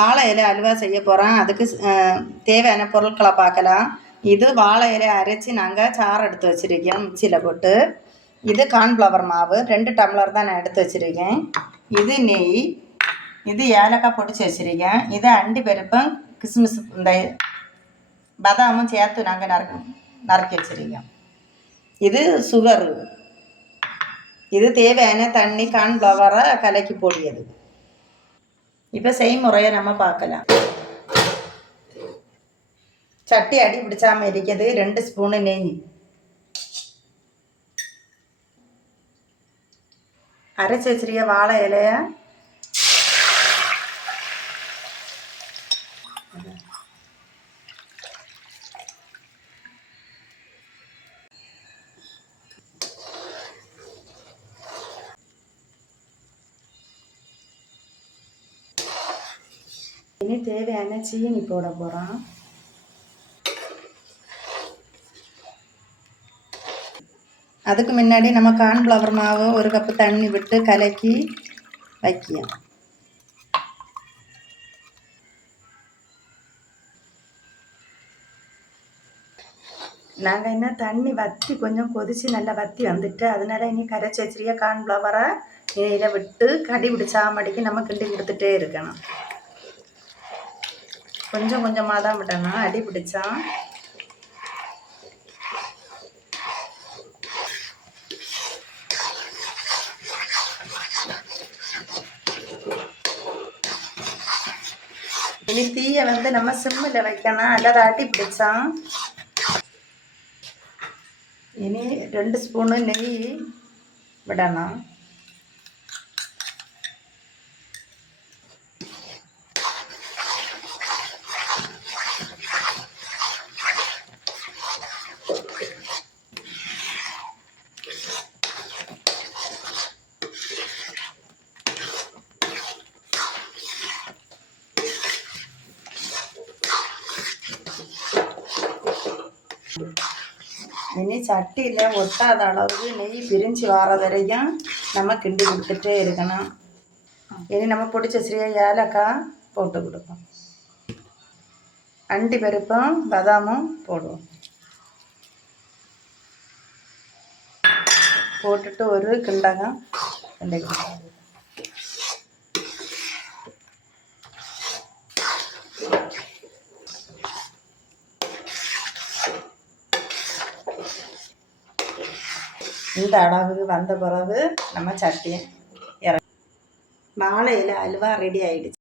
வாழை இலை அல்வா செய்ய போகிறோம். அதுக்கு தேவையான பொருட்களை பார்க்கலாம். இது வாழை இலை அரைச்சி நாங்கள் சாறு எடுத்து வச்சுருக்கோம் மிக்சியில் போட்டு. இது கார்ன்ஃப்ளவர் மாவு 2 டம்ளர் தான் நான் எடுத்து வச்சுருக்கேன். இது நெய், இது ஏலக்காய் பொடிச்சு வச்சுருக்கேன். இது அண்டி பருப்பும் கிஸ்மிஸ் இந்த பதாமும் சேர்த்து நாங்கள் நறுக்கி வச்சுருக்கோம். இது சுகரு. இது தேவையான தண்ணி கார்ன்ஃப்ளவரை கலக்கி போடியது. இப்போ செய்முறையை நம்ம பார்க்கலாம். சட்டி அடி பிடிச்சாமல் இருக்குது. 2 ஸ்பூனு நெய், அரைச்சி வச்சிருக்க வாழை இலைய இனி தேவையான சீனி போட போகிறோம். அதுக்கு முன்னாடி நம்ம கார்ன்ஃப்ளவர் மாவு 1 கப்பு தண்ணி விட்டு கலக்கி வைக்கலாம். நாங்கள் என்ன தண்ணி வற்றி கொஞ்சம் கொதித்து நல்லா வற்றி வந்துட்டு, அதனால இனி கரைச்சி வச்சிருக்க கார்ன்ஃப்ளவரை இதில் விட்டு கடி பிடிச்சாமடிக்கு நம்ம கிண்டி கொடுத்துட்டே இருக்கணும். கொஞ்சம் கொஞ்சமாக தான் விடணும், அடி பிடிச்சா. இனி தீயை நம்ம சிம்மில் வைக்கணும், அல்லது அடி பிடிச்சா. இனி 2 ஸ்பூனு நெய் விடணும். இனி சட்டியில் ஒட்டாத அளவுக்கு நெய் பிரிஞ்சு வர வரைக்கும் நம்ம கிண்டி கொடுத்துட்டே இருக்கணும். இனி நம்ம பிடிச்ச வச்சிருக்க ஏலக்காய் போட்டு கொடுப்போம். அண்டி பருப்பும் பதாமும் போடுவோம். போட்டுட்டு ஒரு கிண்டகம் கிண்டி கொடுப்போம். இந்த அளவுக்கு வந்த பிறகு நம்ம சட்டியை வாழை இலை அல்வா ரெடி ஆகிடுச்சு.